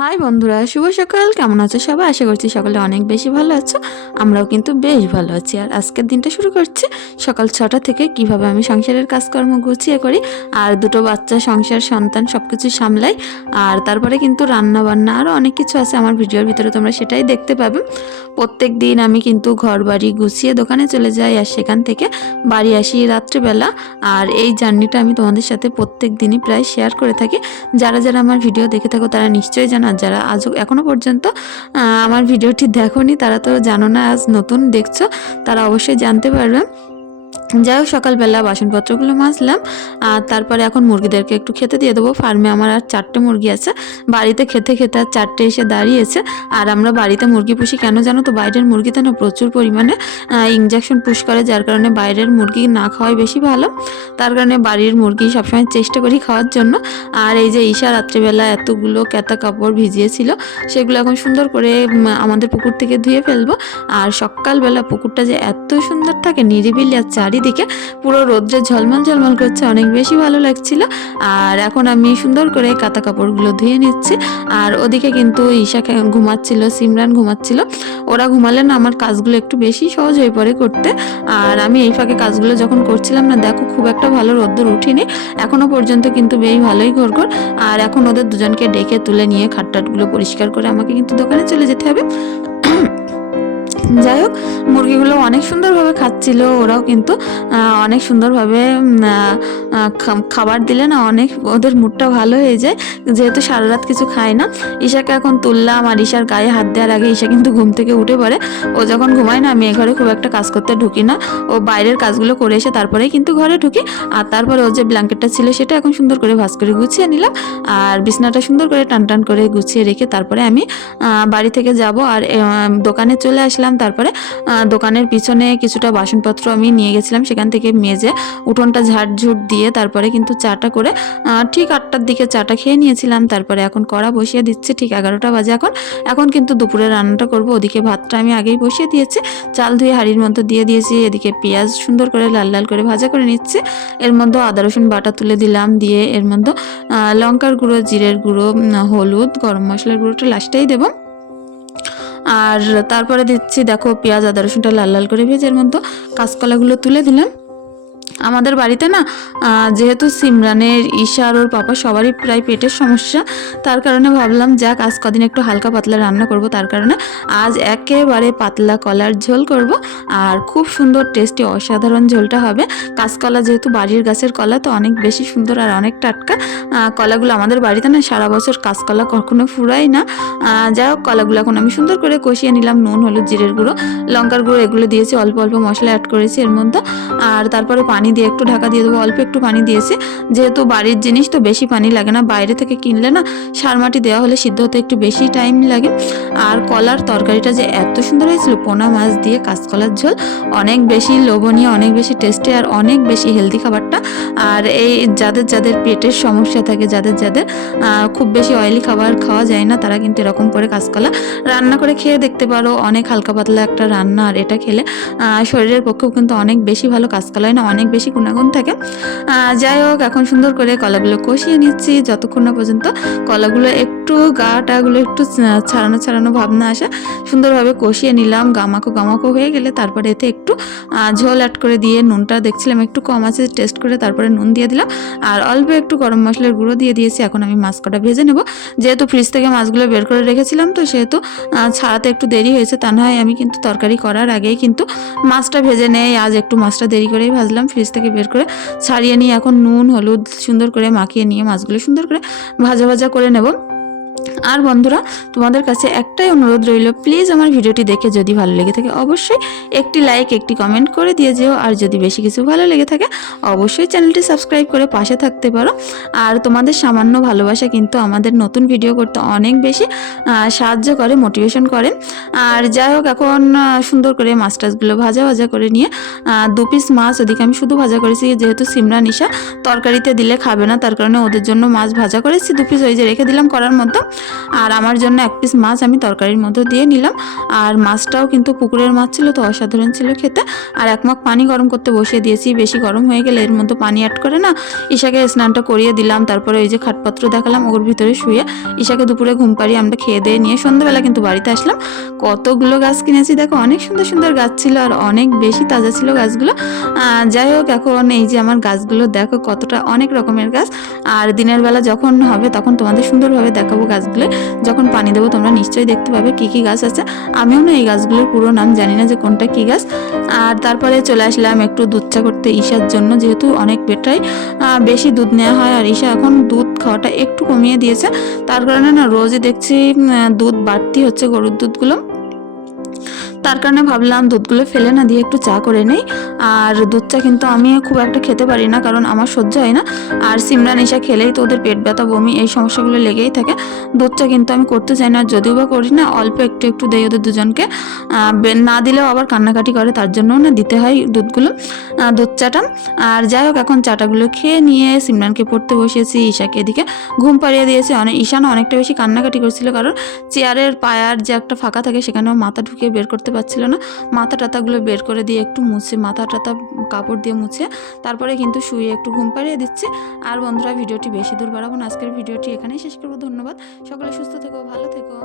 High বন্ধুরা, শুভ সকাল। কেমন আছো সবাই? আশা করছি সকালে অনেক বেশি ভালো আছো। আমরাও কিন্তু বেশ ভালো আছি। আর আজকের দিনটা শুরু করছি সকাল ছটা থেকে কীভাবে আমি সংসারের কাজকর্ম গুছিয়ে করি আর দুটো বাচ্চা, সংসার, সন্তান সব কিছু সামলাই। আর তারপরে কিন্তু রান্না বান্না আরও অনেক কিছু আছে আমার ভিডিওর ভিতরে, তোমরা সেটাই দেখতে পাবে। প্রত্যেক দিন আমি কিন্তু ঘর বাড়ি গুছিয়ে দোকানে চলে যাই আর সেখান থেকে বাড়ি আসি রাত্রেবেলা। আর এই জার্নিটা আমি তোমাদের সাথে প্রত্যেক দিনই প্রায় শেয়ার করে থাকি। যারা যারা আমার ভিডিও দেখে থাকো, তারা নিশ্চয়ই জানো আর যারা আজও এখনও পর্যন্ত আমার ভিডিওটি দেখো তারা তো জানো না, আজ নতুন দেখছ, তারা অবশ্যই জানতে পারবে। যাই হোক, সকালবেলা বাসনপত্রগুলো মাজলাম, আর তারপরে এখন মুরগিদেরকে একটু খেতে দিয়ে দেবো। ফার্মে আমার আর চারটে মুরগি আছে, বাড়িতে খেতে খেতে আর চারটে এসে দাঁড়িয়েছে। আর আমরা বাড়িতে মুরগি পুষি কেন জানো তো, বাইরের মুরগিতে না প্রচুর পরিমাণে ইঞ্জেকশন পুশ করে, যার কারণে বাইরের মুরগি না খাওয়াই বেশি ভালো। তার কারণে বাড়ির মুরগি সবসময় চেষ্টা করি খাওয়ার জন্য। আর এই যে ঈশা রাত্রিবেলা এতগুলো কেতা কাপড় ভিজিয়েছিল, সেগুলো এখন সুন্দর করে আমাদের পুকুর থেকে ধুয়ে ফেলব। আর সকালবেলা পুকুরটা যে এত সুন্দর থাকে, নিরিবিলি আর চারিদিকে পুরো রোদ্রে ঝলমল ঝলমল করছে, অনেক বেশি ভালো লাগছিল। আর এখন আমি সুন্দর করে কাতা কাপড়গুলো ধুয়ে নিচ্ছি। আর ওদিকে কিন্তু ঈশা ঘুমাচ্ছিল, সিমরান ঘুমাচ্ছিল। ওরা ঘুমালে না আমার কাজগুলো একটু বেশি সহজ হয়ে পড়ে করতে। আর আমি এই ফাঁকে কাজগুলো যখন করছিলাম না, দেখো খুব একটা ভালো রোদ্দুর উঠিনি। এখনও পর্যন্ত কিন্তু বেশ ভালোই ঘোরঘোর। আর এখন ওদের দুজনকে ডেকে তুলে নিয়ে খাটটাটগুলো পরিষ্কার করে আমাকে কিন্তু দোকানে চলে যেতে হবে। যাই হোক, মুরগিগুলো অনেক সুন্দরভাবে খাচ্ছিল, ওরাও কিন্তু অনেক সুন্দরভাবে খাবার দিলে না অনেক ওদের মুডটা ভালো হয়ে যায়। যেহেতু সারা রাত কিছু খায় না, ঈশাকে এখন তুললাম আর ঈশার গায়ে হাত দেওয়ার আগে ঈশা কিন্তু ঘুম থেকে উঠে পড়ে। ও যখন ঘুমায় না, আমি এ ঘরে খুব একটা কাজ করতে ঢুকি না। ও বাইরের কাজগুলো করে এসে তারপরেই কিন্তু ঘরে ঢুকি। আর তারপরে ওর যে ব্ল্যাঙ্কেটটা ছিল, সেটা এখন সুন্দর করে ভাঁজ করে গুছিয়ে নিলাম। আর বিছনাটা সুন্দর করে টান টান করে গুছিয়ে রেখে তারপরে আমি বাড়ি থেকে যাব। আর দোকানে চলে আসলাম। তারপরে দোকানের পিছনে কিছুটা বাসনপত্র আমি নিয়ে গেছিলাম। সেখান থেকে মেজে উঠোনটা ঝাড়ঝুট দিয়ে তারপরে কিন্তু চাটা করে ঠিক আটটার দিকে চাটা খেয়ে নিয়েছিলাম। তারপরে এখন কড়া বসিয়ে দিচ্ছে, ঠিক এগারোটা বাজে এখন। এখন কিন্তু দুপুরে রান্নাটা করব। ওদিকে ভাতটা আমি আগেই বসিয়ে দিয়েছি। চাল ধুয়ে হাঁড়ির মধ্যে দিয়ে দিয়েছি। এদিকে পেঁয়াজ সুন্দর করে লাল লাল করে ভাজা করে নিচ্ছি। এর মধ্যে আদা, রসুন বাটা তুলে দিলাম। দিয়ে এর মধ্যে লঙ্কার গুঁড়ো, জিরের গুঁড়ো হলুদ, গরম মশলার গুঁড়োটা লাস্টেই দেবো। আর তারপরে দিচ্ছি, দেখো পেঁয়াজ, আদা, রসুনটা লাল লাল করে ভেজের এর মধ্যে কাঁচকলাগুলো তুলে দিলাম। আমাদের বাড়িতে না যেহেতু সিমরানের, ঈশা আর ওর পাপা সবারই প্রায় পেটের সমস্যা, তার কারণে ভাবলাম, যাক, আজ কদিন একটু হালকা পাতলা রান্না করব, তার কারণে আজ একেবারে পাতলা কলার ঝোল করব, আর খুব সুন্দর, টেস্টি, অসাধারণ ঝোলটা হবে। কাঁচকলা যেহেতু বাড়ির গাছের কলা, তো অনেক বেশি সুন্দর আর অনেক টাটকা। কলাগুলো আমাদের বাড়িতে না, সারা বছর কাঁচকলা কখনো ফুরাই না। যাই হোক, কলাগুলো এখন আমি সুন্দর করে কষিয়ে নিলাম, নুন, হলুদ, জিরের গুঁড়ো, লঙ্কার গুঁড়ো, এগুলো দিয়েছি, অল্প অল্প মশলা অ্যাড করেছি এর মধ্যে। আর তারপরে পানি দিয়ে একটু ঢাকা দিয়ে দেবো, অল্প একটু পানি দিয়েছি। যেহেতু বাড়ির জিনিস তো বেশি পানি লাগে না, বাইরে থেকে কিনলে না সার মাটি দেওয়া হলে সিদ্ধ হতে একটু বেশি টাইম লাগে। আর কলার তরকারিটা যে এত সুন্দর হয়েছিল, পোনা মাছ দিয়ে কাঁচকলার ঝোল, অনেক বেশি লোভনীয়, অনেক বেশি টেস্টি আর অনেক বেশি হেলদি খাবারটা আর এই যাদের যাদের পেটের সমস্যা থাকে, যাদের যাদের খুব বেশি অয়েলি খাবার খাওয়া যায় না, তারা কিন্তু এরকম করে কাঁচকলা রান্না করে খেয়ে দেখতে পারো। অনেক হালকা পাতলা একটা রান্না, আর এটা খেলে শরীরের পক্ষেও কিন্তু অনেক বেশি ভালো কাঁচকলা হয় না, অনেক বেশি গুণাগুণ থাকে। যাই হোক, এখন সুন্দর করে কলাগুলো কষিয়ে নিচ্ছি। যতক্ষণ না পর্যন্ত কলাগুলো একটু গা টাগুলো একটু ছাড়ানো ছাড়ানো ভাবনা আসে, সুন্দরভাবে কষিয়ে নিলাম। গামাকো গামাকো হয়ে গেলে তারপরে এতে একটু ঝোল অ্যাড করে দিয়ে নুনটা, দেখছিলাম একটু কম আছে টেস্ট করে তারপরে নুন দিয়ে দিলাম। আর অল্প একটু গরম মশলার গুঁড়ো দিয়ে দিয়েছি, এখন আমি মাছ কটা ভেজে নেব। যেহেতু ফ্রিজ থেকে মাছগুলো বের করে রেখেছিলাম, তো সেহেতু ছাড়াতে একটু দেরি হয়েছে, তা নয় আমি কিন্তু তরকারি করার আগেই কিন্তু মাছটা ভেজে নেই। আজ একটু মাছটা দেরি করেই ভাজলাম ফ্রিজ থেকে বের করে ছাড়িয়ে নিয়ে এখন নুন, হলুদ সুন্দর করে মাখিয়ে নিয়ে মাছগুলো সুন্দর করে ভাজা ভাজা করে নেব। আর বন্ধুরা, তোমাদের কাছে একটাই অনুরোধ রইল প্লিজ আমার ভিডিওটি দেখে যদি ভালো লেগে থাকে অবশ্যই একটি লাইক একটি কমেন্ট করে দিয়ে যেও, আর যদি বেশি কিছু ভালো লেগে থাকে অবশ্যই চ্যানেলটি সাবস্ক্রাইব করে পাশে থাকতে পারো। আর তোমাদের সামান্য ভালোবাসা কিন্তু আমাদের নতুন ভিডিও করতে অনেক বেশি সাহায্য করে মোটিভেশন করে। আর যাই হোক, এখন সুন্দর করে মাছ টাছগুলো ভাজা ভাজা করে নিয়ে দু পিস মাছ ওদিকে আমি শুধু ভাজা করেছি, যেহেতু সিমরা নিশা, তরকারিতে দিলে খাবে না, তার কারণে ওদের জন্য মাছ ভাজা করেছি, দু পিস ওই যে রেখে দিলাম করার মধ্যে আর আমার জন্য এক পিস মাছ আমি তরকারির মধ্যে দিয়ে নিলাম। আর মাছটাও কিন্তু পুকুরের মাছ ছিল, তো অসাধারণ ছিল খেতে। আর এক মগ পানি গরম করতে বসিয়ে দিয়েছি। বেশি গরম হয়ে গেলে এর মধ্যে পানি অ্যাড করে না। ঈশাকে স্নানটা করিয়ে দিলাম। তারপরে ওই যে খাটপত্র দেখালাম, ওর ভিতরে শুয়ে। ঈশাকে দুপুরে ঘুম পাড়িয়ে আমরা খেয়ে দিয়ে নিয়ে সন্ধ্যাবেলা কিন্তু বাড়িতে আসলাম। কতগুলো গাছ কিনেছি দেখো, অনেক সুন্দর সুন্দর গাছ ছিল আর অনেক বেশি তাজা ছিল গাছগুলো। যাই হোক, এখন এই যে আমার গাছগুলো দেখো কতটা অনেক রকমের গাছ। আর দিনের বেলা যখন হবে তখন তোমাদের সুন্দরভাবে দেখাবো গাছগুলো। যখন পানি দেবো, তোমরা নিশ্চয়ই দেখতে পাবে কী কী গাছ আছে। আমিও না এই গাছগুলোর পুরো নাম জানি না যে কোনটা কী গাছ। আর তারপরে চলে আসলাম একটু দুধ করতে ঈশার জন্য, যেহেতু অনেক বেটাই। বেশি দুধ নেওয়া হয় আর ঈশা এখন দুধ খাওয়াটা একটু কমিয়ে দিয়েছে। তার কারণে না, রোজই দেখছি দুধ বাড়তি হচ্ছে গরুর দুধগুলো। তার কারণে ভাবলাম দুধগুলো ফেলে না দিয়ে একটু চা করে নেই। আর দুধ চা কিন্তু আমি খুব একটা খেতে পারি না, কারণ আমার সহ্য হয় না। আর সিমরান এসে খেলেই তো ওদের পেট ব্যথা, বমি এই সমস্যাগুলো লেগেই থাকে। দুধ চা কিন্তু আমি করতে চাই না যদিও বা করি না, অল্প একটু একটু দেই ওদের দুজনকে। না দিলেও আবার কান্নাকাটি করে, তার জন্য না দিতে হয় দুধগুলো দুধ চাটা। আর যাই হোক, এখন চাটাগুলো খেয়ে নিয়ে সিমরানকে পড়তে বসিয়েছি, ঈশাকে এদিকে। ঘুম পাড়িয়ে দিয়েছি অনেক ঈশান অনেকটা বেশি কান্নাকাটি করছিল, কারণ চেয়ারের পায়ার যে একটা ফাঁকা থাকে, সেখানেও মাথা ঢুকিয়ে বের করতে পারছিল না। মাথা টাতাগুলো বের করে দিয়ে একটু মুছে, মাথা টাতা কাপড় দিয়ে মুছে, তারপরে কিন্তু শুয়ে একটু ঘুম পাড়িয়ে দিচ্ছে। আর বন্ধুরা, ভিডিওটি বেশি দূর বাড়াবো না। আজকের ভিডিওটি এখানেই শেষ করব। ধন্যবাদ। সকলে সুস্থ থেকো, ভালো থেকো।